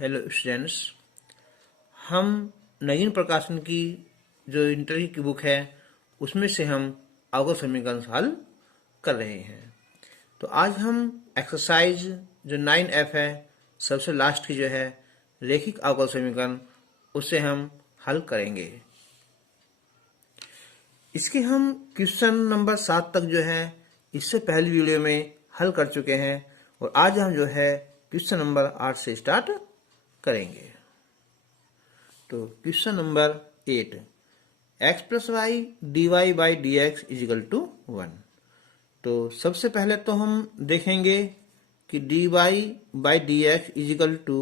Hello students. हम नवीन प्रकाशन की जो इंटर की बुक है उसमें से हम अवकल समीकरण हल कर रहे हैं। तो आज हम एक्सरसाइज जो 9F है, सबसे लास्ट की जो है रैखिक अवकल समीकरण, उसे हम हल करेंगे। इसके हम क्वेश्चन नंबर 7 तक जो है इससे पहली वीडियो में हल कर चुके हैं और आज हम जो है क्वेश्चन नंबर 8 से स्टार्ट करेंगे। तो question number 8, x plus y d y by d x is equal to 1। तो सबसे पहले तो हम देखेंगे कि d y by d x is equal to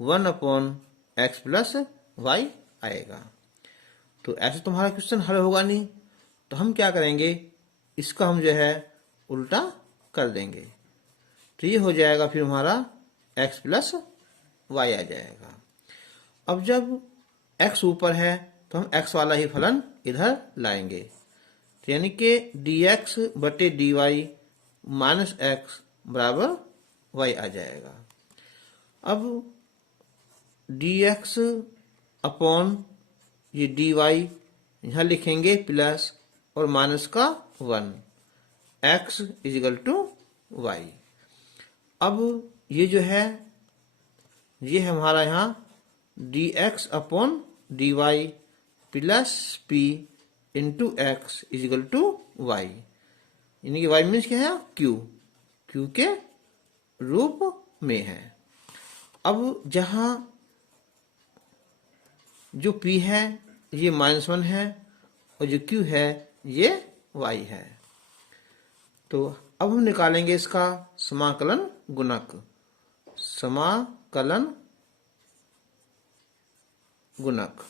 1 upon x plus y आएगा। तो ऐसे तुम्हारा क्वेश्चन हल होगा नहीं, तो हम क्या करेंगे, इसका हम जो है उल्टा कर देंगे। तो ये हो जाएगा फिर हमारा x प्लस वाई आ जाएगा। अब जब x ऊपर है तो हम x वाला ही फलन इधर लाएंगे, तो यानी कि dx बटे dy माइनस एक्स बराबर y आ जाएगा। अब dx अपॉन ये dy यहाँ लिखेंगे प्लस और माइनस का 1, x इजिकल टू y। अब ये जो है ये है हमारा यहाँ dx upon dy plus p into x is equal to y, यानी कि y मीन्स क्या है, q के रूप में है। अब जहाँ जो p है ये -1 है और जो q है ये y है। तो अब हम निकालेंगे इसका समाकलन गुणक, समाकलन गुणक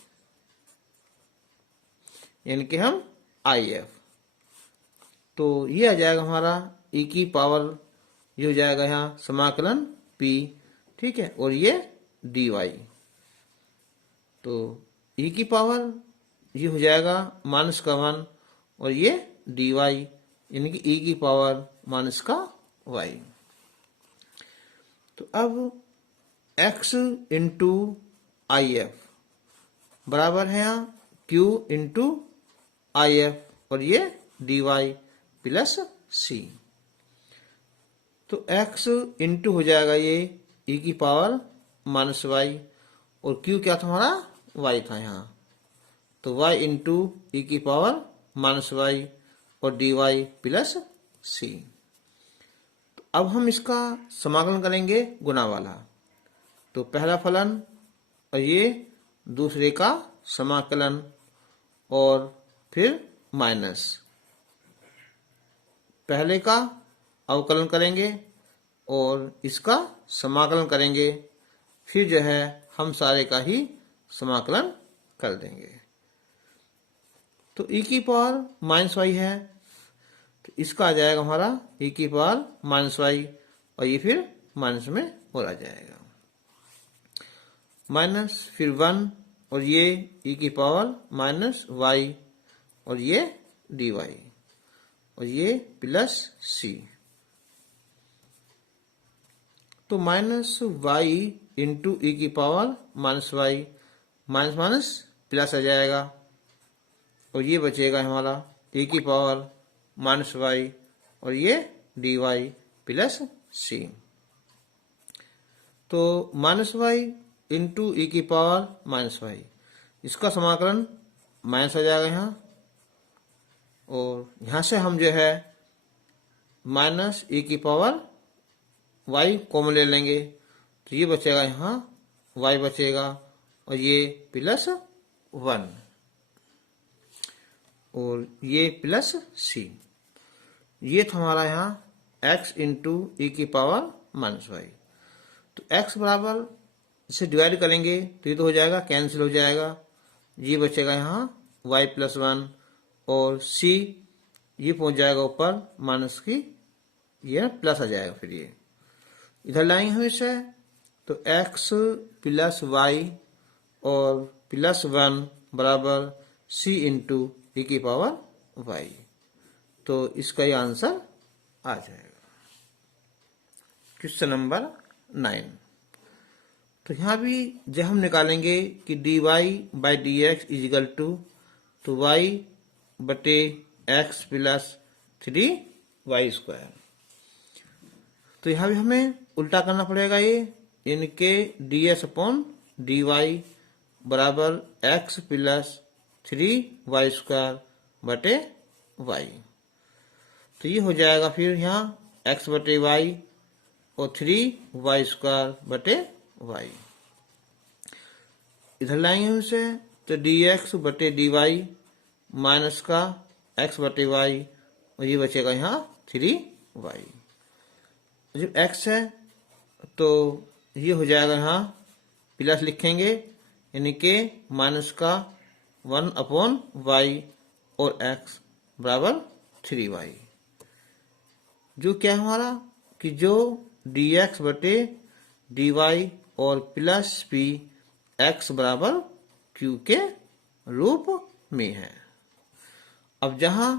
यानी कि हम IF। तो ये आ जाएगा हमारा e की पावर, ये हो जाएगा यहाँ समाकलन p, ठीक है, और ये dy। तो e की पावर ये हो जाएगा माइनस का 1 और ये dy यानी कि e की पावर माइनस का y। तो अब x इंटू IF बराबर है यहाँ q इंटू IF और ये dy प्लस c। तो x इंटू हो जाएगा ये e की पावर माइनस y और q क्या था हमारा, y था यहाँ, तो y इंटू e की पावर माइनस y और dy प्लस c। तो अब हम इसका समाकलन करेंगे गुणा वाला। तो पहला फलन और ये दूसरे का समाकलन और फिर माइनस, पहले का अवकलन करेंगे और इसका समाकलन करेंगे, फिर जो है हम सारे का ही समाकलन कर देंगे। तो e की पावर माइनस वाई है, तो इसका आ जाएगा हमारा e की पावर माइनस वाई और ये फिर माइनस में और आ जाएगा माइनस, फिर 1 और ये e की पावर माइनस वाई और ये dy और ये प्लस c। तो माइनस वाई इंटू e की power minus y, minus minus plus आ जाएगा और ये बचेगा हमारा e की पावर माइनस वाई और ये dy प्लस c। तो माइनस वाई इंटू e की पावर माइनस वाई, इसका समाकलन माइनस आ जाएगा यहाँ और यहाँ से हम जो है माइनस e की पावर y कॉमन ले लेंगे, तो ये बचेगा यहाँ y बचेगा और ये प्लस 1 और ये प्लस c। ये था हमारा यहाँ x इंटू e की पावर माइनस वाई। तो x बराबर इसे डिवाइड करेंगे तो ये तो हो जाएगा, कैंसिल हो जाएगा, ये बचेगा यहाँ y प्लस 1 और c ये पहुंच जाएगा ऊपर माइनस की, ये प्लस आ जाएगा, फिर ये इधर लाएंगे हम इसे, तो x प्लस वाई और प्लस 1 बराबर c इंटू e की पावर y। तो इसका ये आंसर आ जाएगा। Question number 9। तो यहाँ भी जब हम निकालेंगे कि dy by d x is equal to तो y बटे x प्लस 3y²। तो यहाँ भी हमें उल्टा करना पड़ेगा, ये इनके ds अपॉन dy बराबर x प्लस 3y² बटे y। तो ये हो जाएगा फिर यहाँ x बटे y और 3y² बटे y। इधर लाएंगे हम इसे तो dx बटे dy माइनस का x बटे y और ये बचेगा यहाँ 3y। जब x है तो ये हो जाएगा यहाँ प्लस लिखेंगे यानी के माइनस का 1 अपॉन y और x बराबर 3y। जो क्या है हमारा कि जो dx बटे dy और प्लस p x बराबर q के रूप में है। अब जहां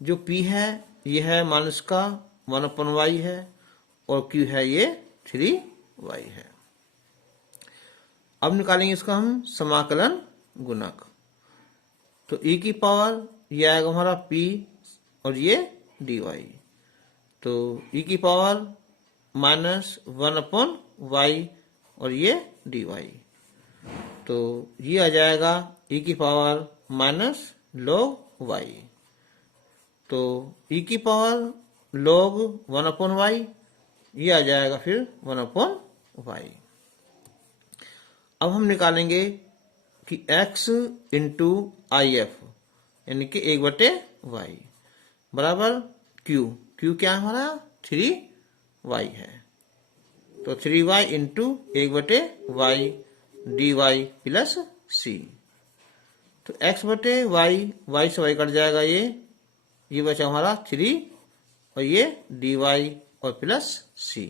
जो p है ये है माइनस का 1 अपॉन y है और q है ये 3y है। अब निकालेंगे इसका हम समाकलन गुणक। तो e की पावर ये आएगा हमारा p और ये dy। तो e की पावर माइनस 1 अपॉन y और ये dy। तो ये आ जाएगा e की पावर माइनस log y। तो e की पावर log 1 अपॉन y ये आ जाएगा फिर 1 अपॉन y। अब हम निकालेंगे कि x इंटू आई एफ यानी कि 1/y बराबर q। q क्या है हमारा 3y है। तो 3y into 1/y dy plus c। तो x बटे y से y कट जाएगा, ये बचा हमारा 3 और ये dy और प्लस c।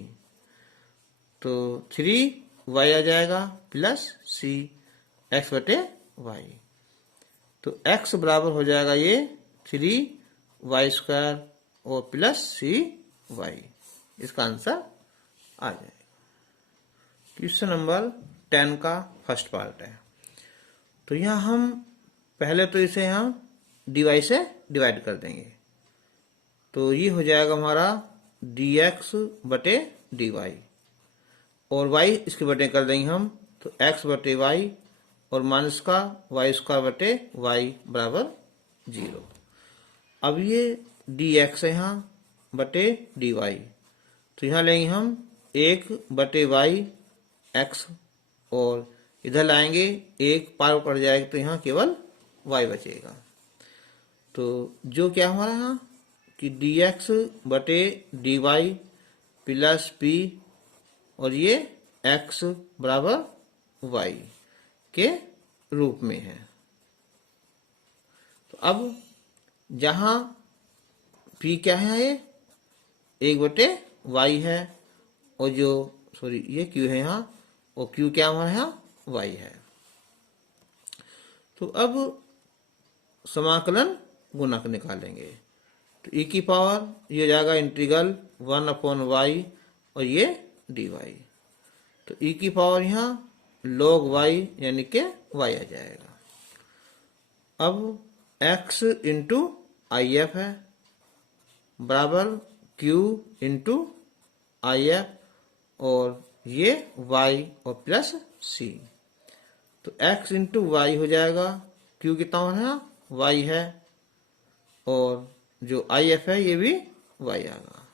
तो 3y आ जाएगा प्लस c x बटे y। तो x बराबर हो जाएगा ये 3y² और प्लस cy। इसका आंसर आ जाएगा। क्वेश्चन नंबर 10 का फर्स्ट पार्ट है। तो यहाँ हम पहले तो इसे यहाँ dy से डिवाइड कर देंगे। तो ये हो जाएगा हमारा dx बटे dy और y इसके बटे कर देंगे हम तो x बटे y और माइनस का y² बटे y बराबर 0। अब ये dx है यहाँ बटे dy। तो यहाँ लेंगे हम 1 बटे y x और इधर लाएंगे 1 पार पड़ जाएगा तो यहाँ केवल y बचेगा। तो जो क्या हमारा यहाँ कि dx बटे dy प्लस p और ये x बराबर y के रूप में है। तो अब जहां p क्या है ये 1/y है और जो ये q है यहाँ और q क्या हमारा यहाँ y है। तो अब समाकलन गुणक निकालेंगे। तो e की पावर ये हो जाएगा इंटीग्रल 1 अपॉन y और ये dy। तो e की पावर यहाँ log y यानी के y आ जाएगा। अब x इंटू आई एफ है बराबर q इंटू आई एफ और ये y और प्लस c। तो x इंटू वाई हो जाएगा, q कितना है y है और जो आई एफ है ये भी y आएगा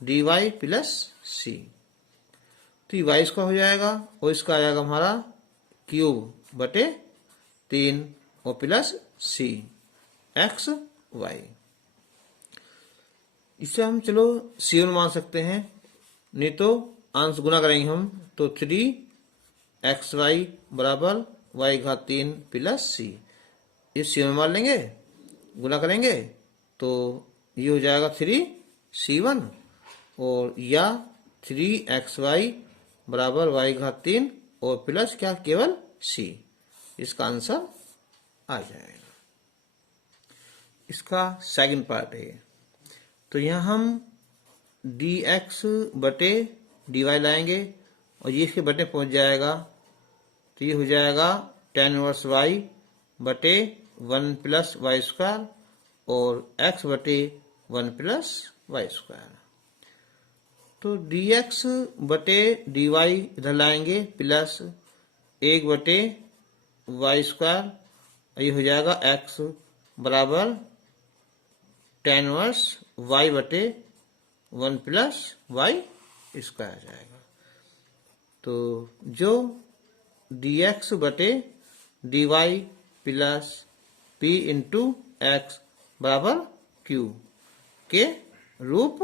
dy प्लस c। तो ये y इसका हो जाएगा और इसका आ जाएगा हमारा क्यूब बटे 3 और प्लस c x y। इसे हम चलो c1 मान सकते हैं, नहीं तो अंश गुना करेंगे हम तो 3xy बराबर y घात 3 प्लस c। इस c1 मान लेंगे, गुना करेंगे तो ये हो जाएगा 3c1 और या 3xy बराबर y घात 3 और प्लस क्या केवल c। इसका आंसर आ जाएगा। इसका सेकंड पार्ट है। तो यहाँ हम dx बटे dy लाएंगे और ये इसके बटे पहुंच जाएगा, तो ये हो जाएगा tan इनवर्स y बटे 1 प्लस वाई स्क्वायर और x बटे 1 प्लस वाई स्क्वायर। तो dx बटे dy इधर लाएंगे प्लस 1 बटे वाई स्क्वायर, ये हो जाएगा x बराबर tan इनवर्स y बटे 1 प्लस वाई स्क्वायर जाएगा। तो जो dx बटे dy plus p into x बराबर q के रूप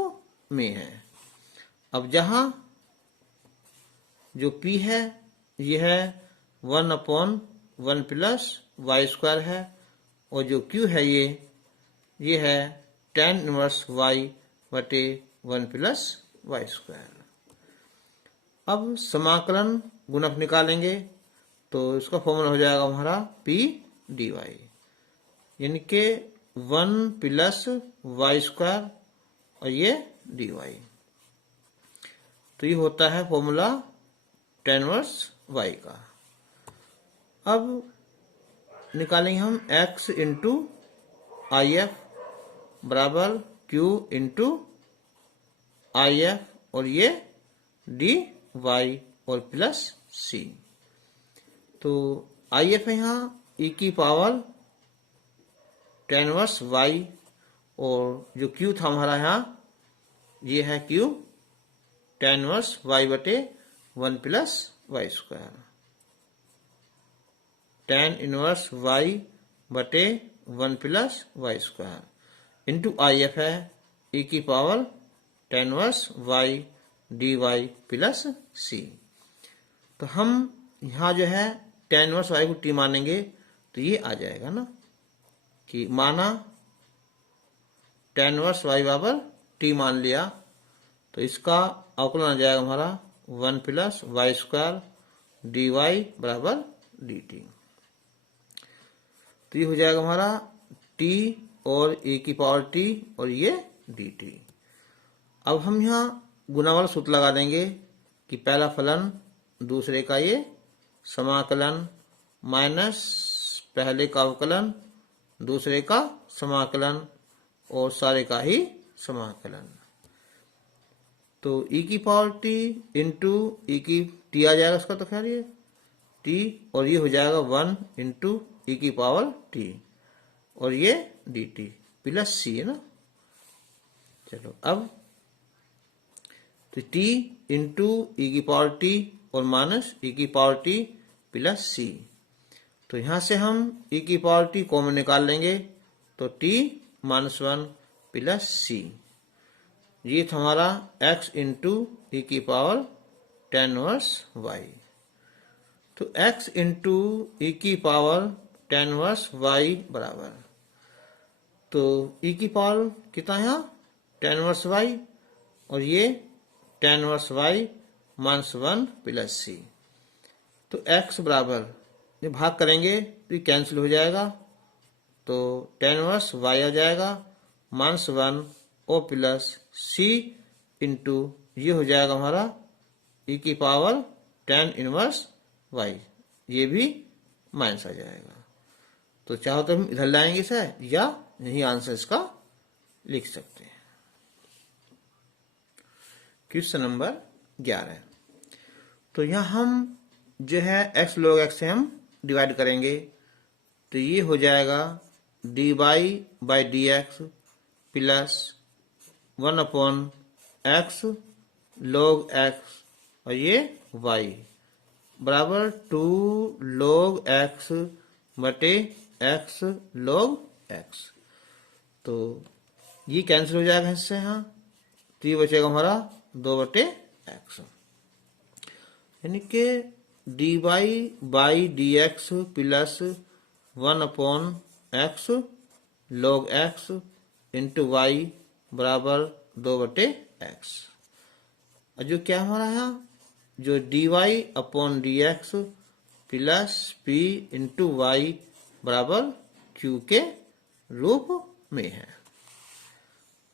में है। अब जहां जो p है यह है 1/1 प्लस वाई स्क्वायर है, और जो q है ये है tan इनवर्स y बटे 1 प्लस वाई स्क्वायर। अब समाकलन गुणक निकालेंगे, तो इसका फॉर्मूला हो जाएगा हमारा p dy, यानी कि 1 प्लस वाई स्क्वायर और ये dy। तो ये होता है फॉर्मूला tan इनवर्स y का। अब निकालेंगे हम x इंटू आई एफ बराबर q इंटू आई एफ और ये dy और प्लस c। तो आई एफ है यहाँ e की पावर tan इनवर्स y, और जो q था हमारा यहाँ ये है q tan इनवर्स y बटे 1 plus y square. tan inverse y बटे 1 plus y square into I F है e की पावर tan inverse y dy plus c। तो हम यहाँ जो है tan इनवर्स y को t मानेंगे, तो ये आ जाएगा ना कि माना tan इनवर्स y बराबर t मान लिया, तो इसका अवकलन आ जाएगा हमारा 1 प्लस वाई स्क्वायर dy बराबर dt। तो ये हो जाएगा हमारा t और e की पावर t और ये dt। अब हम यहाँ गुणा वाला सूत्र लगा देंगे कि पहला फलन दूसरे का ये समाकलन माइनस पहले का अवकलन दूसरे का समाकलन और सारे का ही समाकलन। तो e की पावर t इंटू e की t आ जाएगा उसका, तो खैर ये t और ये हो जाएगा 1 इंटू e की पावर t और ये dt प्लस c है ना। चलो अब तो t इंटू e की पावर t और माइनस e की पावर t प्लस c। तो यहां से हम e की पावर t कॉमन निकाल लेंगे, तो t माइनस 1 प्लस c। ये था हमारा x इंटू e की पावर tan इनवर्स y। तो x इंटू e की पावर tan इनवर्स y बराबर, तो e की पावर कितना है यहाँ tan इनवर्स y और ये tan inverse y minus 1 plus c। तो x बराबर जब भाग करेंगे तो ये कैंसिल हो जाएगा, तो tan इनवर्स y आ जाएगा माइनस 1 और प्लस c इंटू ये हो जाएगा हमारा e की पावर tan इनवर्स y, ये भी माइनस आ जाएगा। तो चाहो तो हम इधर लाएंगे इसे या यही आंसर इसका लिख सकते हैं। Question number 11। तो यहाँ हम जो है x log x से हम डिवाइड करेंगे, तो ये हो जाएगा dy by d x plus 1/x log x और ये y बराबर 2 log x बटे x log x। तो ये कैंसिल हो जाएगा इससे, यहाँ तो ये बचेगा हमारा 2/x, यानी कि dy by d x plus 1/x log x into y बराबर 2/x। और जो क्या हमारा यहाँ जो dy upon D x plus p into y बराबर q के रूप में है।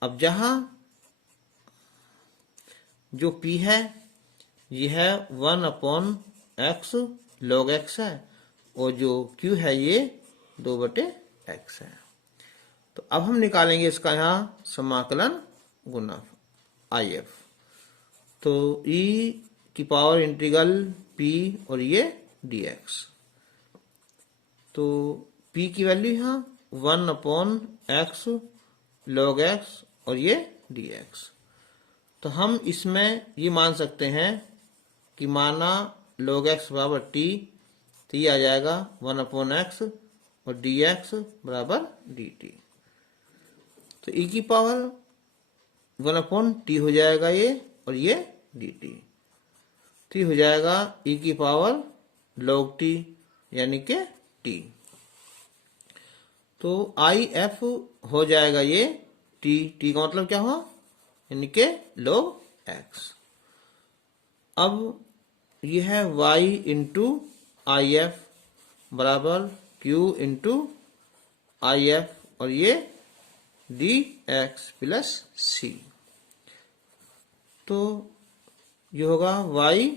अब जहां जो p है ये है 1/x log x है, और जो q है ये 2/x है। तो अब हम निकालेंगे इसका यहाँ समाकलन गुणक IF। तो e की पावर इंटीग्रल p और ये dx। तो p की वैल्यू यहाँ 1/x log x और ये dx। तो हम इसमें ये मान सकते हैं कि माना log x बराबर t, तो ये आ जाएगा 1/x और dx बराबर dt। तो e की पावर 1/t हो जाएगा ये, और ये dt। तो ये हो जाएगा e की पावर log t यानी के t। तो IF हो जाएगा ये t का मतलब क्या हुआ, यानी के log x। अब ये है y इंटू IF बराबर q इंटू IF और ये dx प्लस c। तो ये होगा y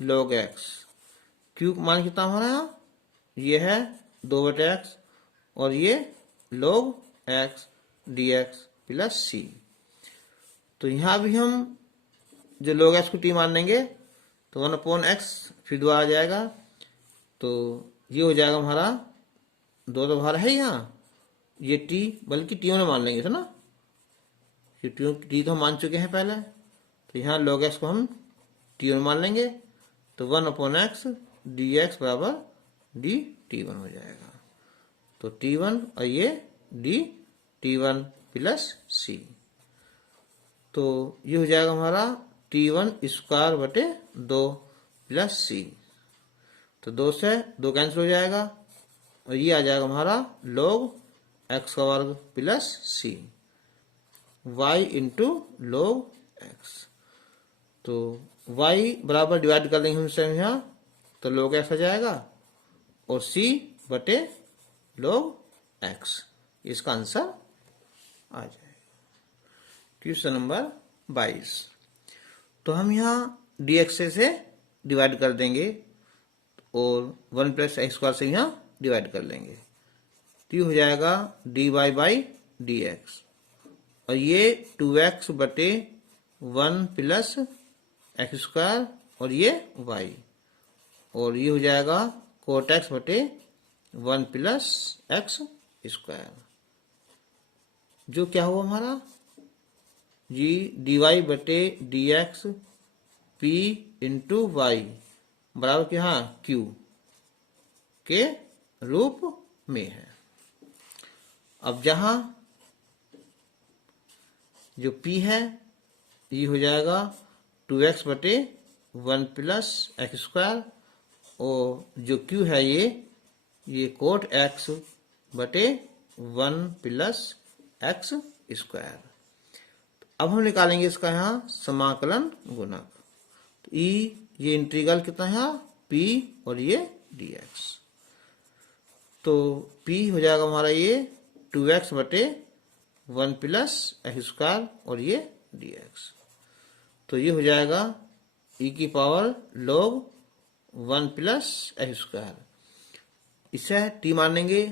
log x, q मान कितना हमारा यहाँ, ये है 2/x और ये log x dx plus c। तो यहाँ भी हम जो log x को t मान लेंगे तो 1/x फिर दोबारा आ जाएगा। तो ये हो जाएगा हमारा 2 तो बाहर है यहाँ, ये t बल्कि t में मान लेंगे, था ना, ये t तो हम मान चुके हैं पहले। तो यहाँ log x को हम t में मान लेंगे, तो 1/x dx बराबर dt1 हो जाएगा। तो t1 और ये dt1 प्लस c। तो ये हो जाएगा हमारा t1 स्क्वायर बटे 2 प्लस c। तो 2 से 2 कैंसिल हो जाएगा, और ये आ जाएगा हमारा log x का वर्ग plus c, y into log x। तो y बराबर डिवाइड कर देंगे हम इससे यहाँ, तो log x आ जाएगा, और c बटे log x, इसका आंसर आ जाएगा। Question number 22। तो हम यहाँ dx से डिवाइड कर देंगे और 1 प्लस एक्स स्क्वायर से यहाँ डिवाइड कर लेंगे। तो ये हो जाएगा dy बाई dx, और ये 2x बटे 1 प्लस एक्स स्क्वायर और ये y, और ये हो जाएगा cot x बटे 1 प्लस एक्स स्क्वायर, जो क्या हुआ हमारा जी dy बटे dx p इंटू वाई बराबर के यहाँ q के रूप में है। अब जहां जो p है ये हो जाएगा 2x बटे 1 प्लस एक्स स्क्वायर, और जो q है ये कोट x बटे 1 प्लस एक्स स्क्वायर। अब हम निकालेंगे इसका यहाँ समाकलन गुणक। तो e ये इंटीग्रल कितना है p और ये dx। तो p हो जाएगा हमारा ये 2x बटे 1 प्लस एक्स स्क्वायर और ये dx। तो ये हो जाएगा e की power log 1 plus x square. इसे t मानेंगे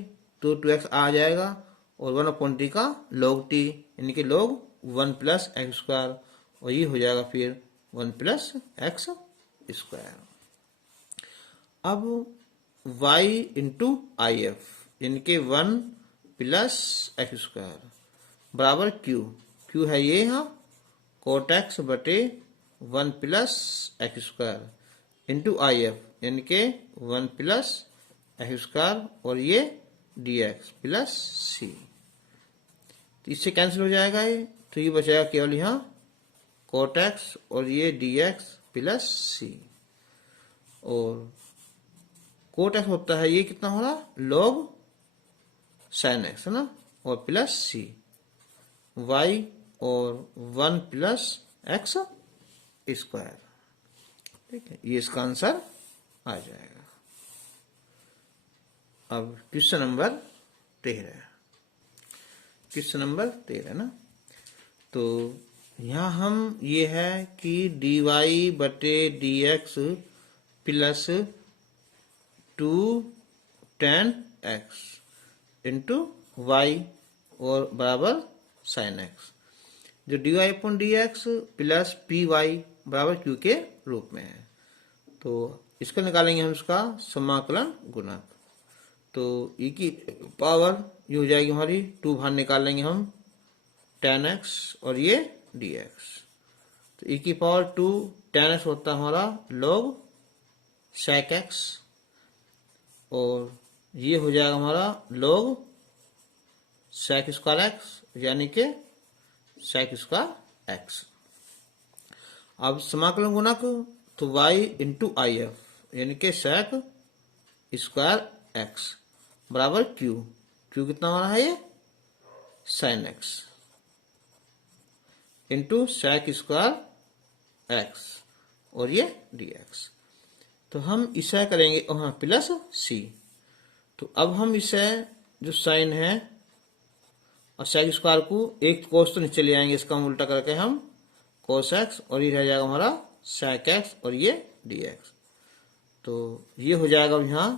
तो 2x आ जाएगा, और 1/t का log t यानी कि log 1 प्लस एक्स स्क्वायर, और ये हो जाएगा फिर 1 प्लस एक्स स्क्वायर। अब y इंटू IF यानी कि 1 प्लस एक्स स्क्वायर बराबर q है ये यहाँ कोट x बटे 1 plus x square into IF यानी कि 1 प्लस एक्स स्क्वायर और ये dx प्लस c। तो इससे कैंसिल हो जाएगा ये, तो ये बचेगा केवल यहाँ कोट x और ये dx प्लस c, और कोट x होता है ये कितना हो रहा log sin x है ना, और प्लस c y और 1 प्लस एक्स स्क्वायर। ठीक है, ये इसका आंसर आ जाएगा। अब क्वेश्चन नंबर 13 है, क्वेश्चन नंबर 13 ना। तो यहाँ हम ये है कि dy बटे dx plus 2 tan x into y और बराबर साइन x, जो dy upon dx plus p y बराबर q के रूप में है। तो इसको निकालेंगे हम इसका समाकलन गुणक। तो e की पावर ये हो जाएगी हमारी 2 बाहर निकाल लेंगे हम tan x और ये dx। तो e की पावर 2 tan x होता है हमारा log sec x और ये हो जाएगा हमारा log sec स्क्वायर x यानी कि sec स्क्वायर x। अब समाकलन गुणक तो y इंटू आई एफ यानी कि sec स्क्वायर x बराबर q। q कितना हमारा है ये sin x into sec square x और ये dx। तो हम इसे करेंगे वहां प्लस c। तो अब हम इसे जो साइन है और sec स्क्वायर को एक कोस तो नीचे ले आएंगे, इसका हम उल्टा करके हम cos x और ये रह जाएगा हमारा sec x और ये dx। तो ये हो जाएगा अब यहाँ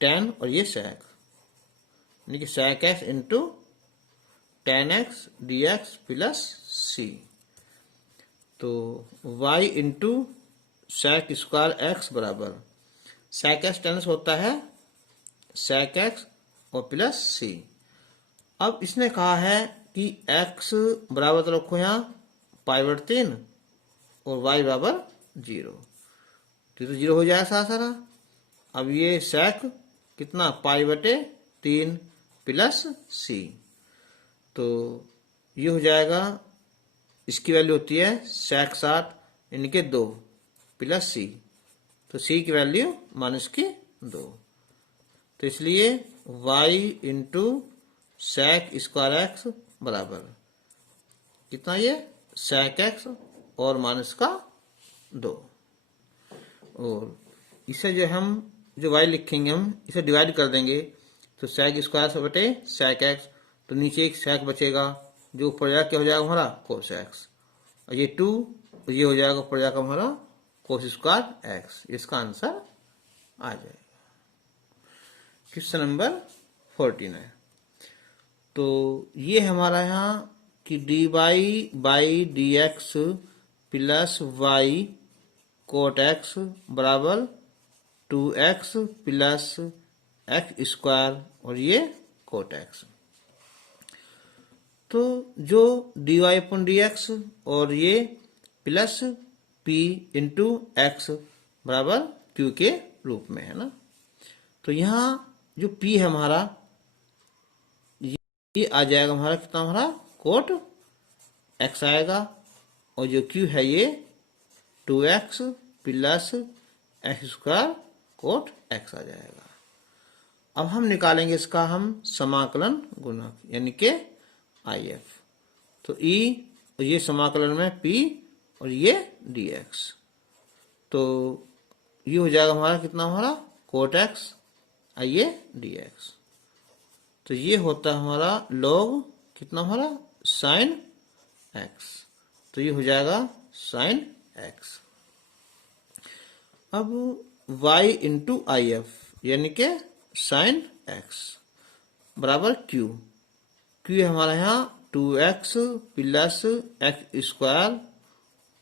tan और ये sec यानी कि sec x into tan x dx plus c। तो y into sec square x बराबर sec x tan x होता है sec x और प्लस c। अब इसने कहा है कि x बराबर तो रखो यहाँ पाई बटे 3 और y बराबर 0। तो 0 हो जाएगा सारा सारा। अब ये sec कितना पाई बटे 3 प्लस c। तो ये हो जाएगा, इसकी वैल्यू होती है sec 7 यानी कि 2 प्लस c। तो c की वैल्यू -2। तो इसलिए y into sec square x बराबर कितना ये sec x और -2। और इसे जो हम जो y लिखेंगे हम इसे डिवाइड कर देंगे तो sec स्क्वायर से बटे sec x, तो नीचे एक sec बचेगा जो ऊपर जाकर क्या हो जाएगा हमारा cos x और ये 2 और ये हो जाएगा ऊपर जाकर हमारा cos स्क्वायर x। इसका आंसर आ जाएगा। क्वेश्चन नंबर 14 है। तो ये हमारा यहाँ कि dy by dx plus y cot x बराबर 2x प्लस x स्क्वायर और ये कोट x। तो जो dy अपॉन dx और ये प्लस p इंटू x बराबर q के रूप में है ना। तो यहाँ जो p है हमारा ये आ जाएगा हमारा कितना हमारा कोट x आएगा और जो q है ये 2x plus x square coat x आ जाएगा। अब हम निकालेंगे इसका हम समाकलन गुणक यानी कि IF। तो E और ये समाकलन में P और ये dx। तो ये हो जाएगा हमारा कितना हमारा कोट x और ये dx। तो ये होता है हमारा log कितना हमारा sin x। तो ये हो जाएगा sin x। अब y इंटू आई एफ यानी कि sin x बराबर q। q है हमारा यहाँ 2x plus x square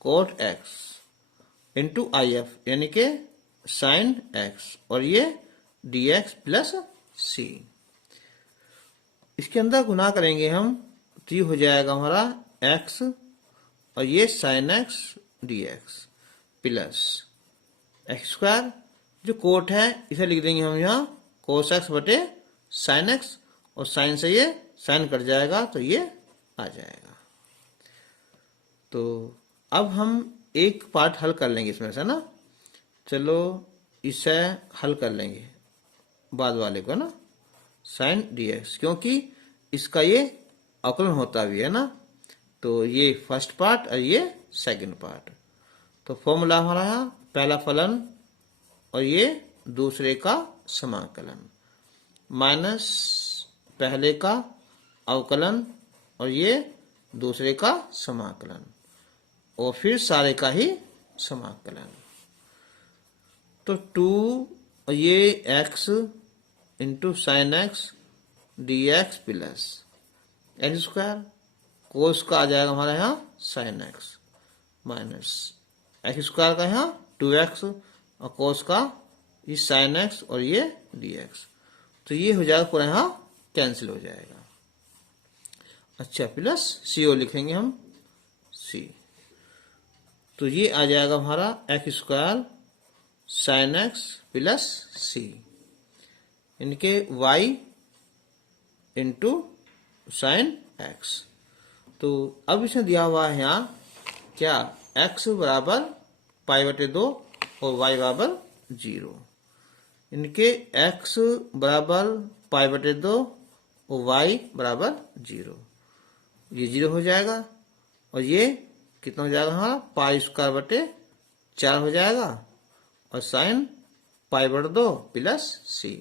coat x into I F यानी कि sin x और ये dx प्लस c। इसके अंदर गुना करेंगे हम तो ये हो जाएगा हमारा x और ये sin x dx plus x square जो कोट है इसे लिख देंगे हम यहाँ cos x बटे sin x और sin से ये sin कट जाएगा तो ये आ जाएगा। तो अब हम एक पार्ट हल कर लेंगे इसमें से ना। चलो इसे हल कर लेंगे बाद वाले को ना sin dx, क्योंकि इसका ये अवकलन होता भी है ना। तो ये फर्स्ट पार्ट और ये सेकंड पार्ट। तो फॉर्मूला हमारा यहाँ पहला फलन और ये दूसरे का समाकलन माइनस पहले का अवकलन और ये दूसरे का समाकलन और फिर सारे का ही समाकलन। तो 2 ये x into sine x d x plus x square, cos का आ जाएगा हमारा यहाँ sine x minus x square का यहाँ 2x और कोस का ये साइन एक्स और ये डी एक्स। तो ये हो जाएगा पूरा यहाँ कैंसिल हो जाएगा। अच्छा प्लस सी ओ लिखेंगे हम सी। तो ये आ जाएगा हमारा x square sine x plus c इनके y इंटू साइन एक्स। तो अब इसमें दिया हुआ है यहाँ क्या x बराबर π/2 और y बराबर 0। इनके x बराबर π/2 और y बराबर 0, ये 0 हो जाएगा और ये कितना हो जाएगा हमारा π²/4 हो जाएगा और साइन π/2 प्लस सी।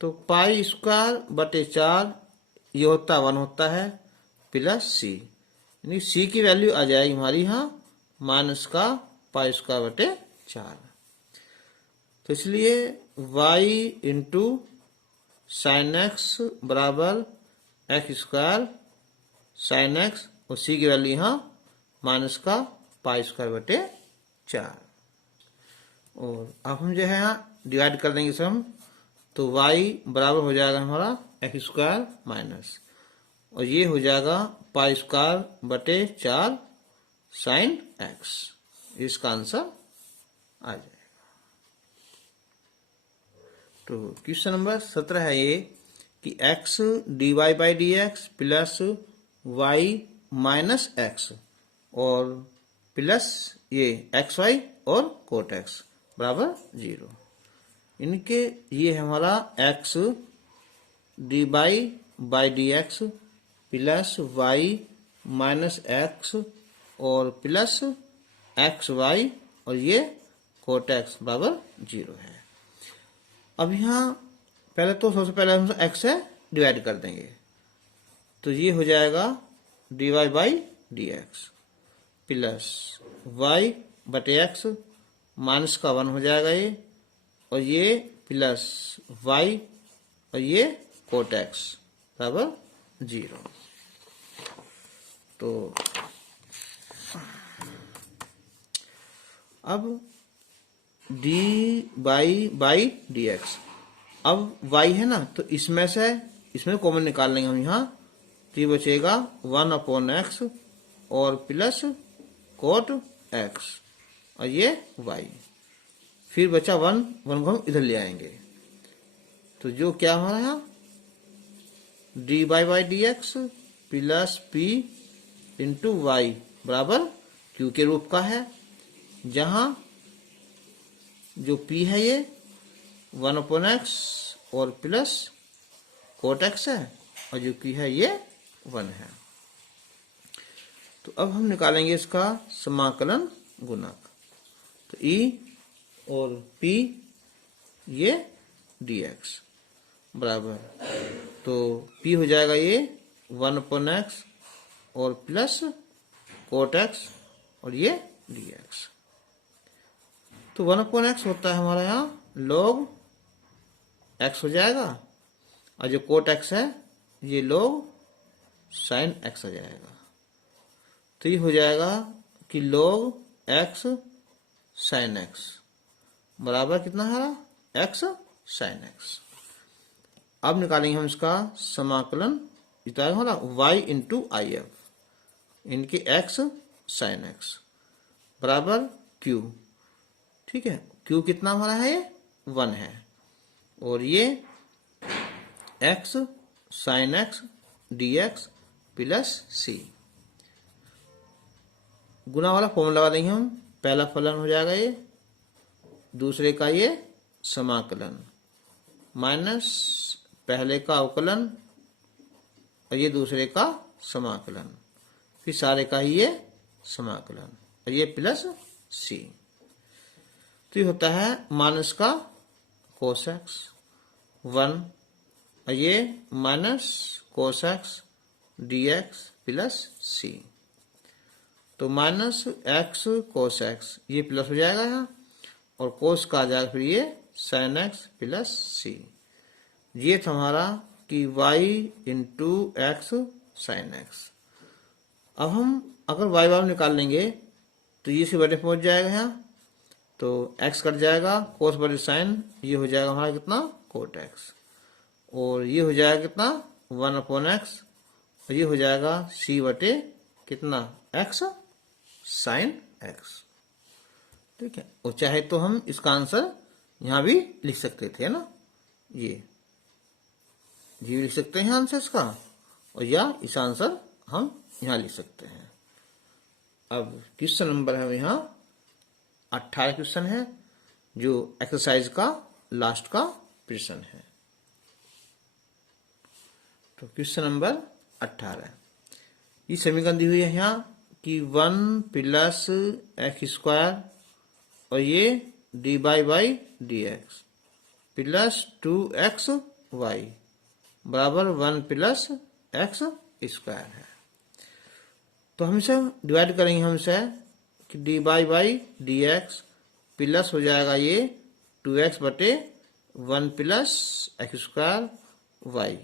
तो π²/4 ये होता 1 होता है प्लस सी, यानी सी की वैल्यू आ जाएगी हमारी यहाँ माइनस का π²/4। तो इसलिए y इंटू साइन एक्स बराबर x² साइन एक्स और सी की वैल्यू यहाँ माइनस का π²/4। और अब हम जो है यहाँ डिवाइड कर देंगे सम। तो y बराबर हो जाएगा हमारा x² माइनस और ये हो जाएगा π²/4 साइन एक्स। इसका आंसर आ जाएगा। तो क्वेश्चन नंबर 17 है ये कि x dy/dx plus y minus x और प्लस ये xy और कोट x बराबर 0। इनके ये हमारा x dy/dx plus y minus x और प्लस xy और ये कोट x बराबर 0 है। अब यहाँ पहले तो सबसे पहले हम x से डिवाइड कर देंगे। तो ये हो जाएगा dy/dx प्लस y/x माइनस का 1 हो जाएगा ये और ये प्लस y और ये कोट x बराबर 0। तो अब dy/dx, अब y है ना तो इसमें से इसमें कॉमन निकाल लेंगे हम यहाँ। तो ये बचेगा 1/x और प्लस कोट x और ये y, फिर बचा 1 को हम इधर ले आएंगे। तो जो क्या हमारा यहाँ dy/dx plus p into y बराबर q के रूप का है, जहां जो p है ये 1/x और प्लस कोट x है और जो q है ये 1 है। तो अब हम निकालेंगे इसका समाकलन गुणक। तो e और p ये dx बराबर, तो p हो जाएगा ये 1/x और प्लस कोट x और ये dx। तो 1/x होता है हमारा यहाँ log x हो जाएगा और जो कोट x है ये log sin x आ जाएगा। तो ये हो जाएगा कि log x sin x बराबर कितना है x sin x। अब निकालेंगे हम इसका समाकलन, इतना हमारा y इंटू आई एफ इनके x sin x बराबर q। ठीक है, q कितना हमारा है ये 1 है और ये x sin x dx plus c। गुना वाला फॉर्मूला लगा देंगे हम। पहला फलन हो जाएगा ये, दूसरे का ये समाकलन माइनस पहले का अवकलन और ये दूसरे का समाकलन, फिर सारे का ही ये समाकलन और ये प्लस c। तो ये होता है माइनस का कोस एक्स 1 और ये minus cos x dx plus c. तो माइनस एक्स कोस एक्स ये प्लस हो जाएगा यहाँ, और कोस का आ जाएगा फिर ये साइन एक्स प्लस सी। ये था हमारा कि y into x sine x. अब हम अगर y बार निकाल लेंगे तो ये से बटे पहुंच जाएगा यहाँ, तो x कट जाएगा, कोस बटे साइन ये हो जाएगा हमारा कितना कोट एक्स, और ये हो जाएगा कितना 1/x, और ये हो जाएगा c बटे कितना x साइन x। ठीक है, और चाहे तो हम इसका आंसर यहाँ भी लिख सकते थे ना, ये भी लिख सकते हैं आंसर इसका, और या इस आंसर हम यहाँ लिख सकते हैं। अब क्वेश्चन नंबर है यहाँ 18 क्वेश्चन है, जो एक्सरसाइज का लास्ट का प्रश्न है। तो क्वेश्चन नंबर 18, ये समीकरण दी हुई है यहाँ कि 1 प्लस एक्स स्क्वायर और ये D by d x plus 2x y बराबर 1 प्लस एक्स स्क्वायर है। तो हम इसे डिवाइड करेंगे, हम इसे कि D by d x plus हो जाएगा ये 2x बटे 1 प्लस एक्स स्क्वायर वाई,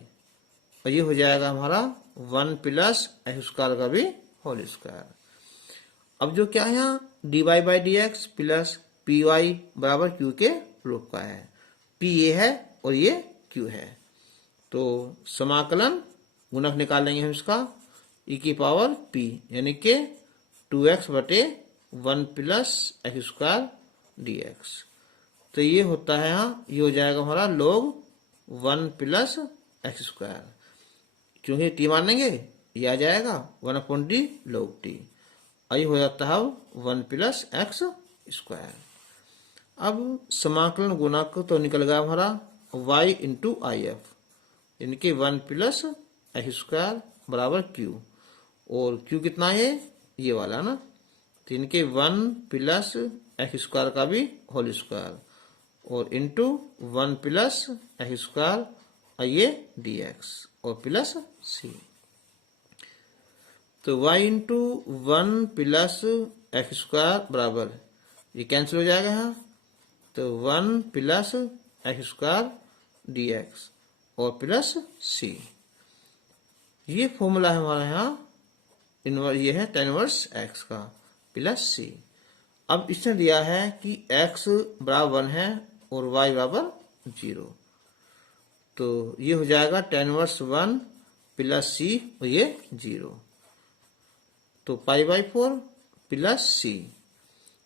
और ये हो जाएगा हमारा 1 प्लस एक्स स्क्वायर का भी होल स्क्वायर। अब जो क्या है यहाँ d by d x plus p y बराबर क्यू के रूप का है, पी ये है और ये क्यू है। तो समाकलन गुणक निकालेंगे हम इसका e की पावर p, यानी कि 2x बटे 1 plus x square D x. तो ये होता है यहाँ, ये हो जाएगा हमारा log 1 प्लस एक्स स्क्वायर, क्योंकि t मान लेंगे ये आ जाएगा 1/t log t, और ये हो जाता है 1 प्लस एक्स स्क्वायर। अब समाकलन गुणक तो निकल गया हमारा y इंटू आई एफ, यानी कि 1 प्लस एक्स स्क्वायर बराबर q, और q कितना है ये वाला ना, तो इनके 1 प्लस एक्स स्क्वायर का भी होल स्क्वायर और इंटू 1 प्लस एक्स स्क्वायर और ये dx और प्लस c। तो y into 1 plus x square बराबर ये कैंसिल हो जाएगा यहाँ, तो 1 प्लस एक्स स्क्वायर dx और प्लस c। ये फॉर्मूला है हमारा यहाँ इनवर्स, ये है tan इनवर्स x का प्लस c। अब इसने दिया है कि x बराबर 1 है और y बराबर 0, तो ये हो जाएगा tan इनवर्स 1 प्लस c और ये 0, तो π/4 प्लस c,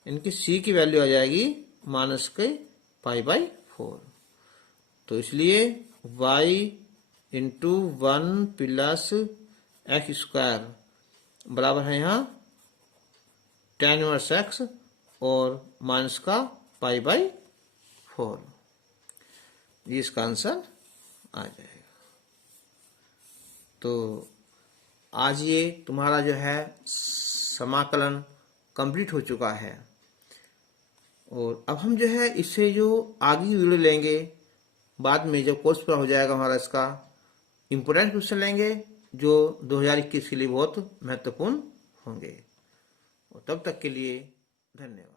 इनकी c की वैल्यू आ जाएगी -π/4। तो इसलिए y into 1 plus x square बराबर है यहाँ tan इनवर्स x और माइनस का π/4, ये इसका आंसर आ जाएगा। तो आज ये तुम्हारा जो है समाकलन कंप्लीट हो चुका है, और अब हम जो है इससे जो आगे वीडियो लेंगे बाद में जब कोर्स पूरा हो जाएगा हमारा, इसका इम्पोर्टेंट क्वेश्चन लेंगे जो 2021 के लिए बहुत महत्वपूर्ण होंगे। और तब तक के लिए धन्यवाद।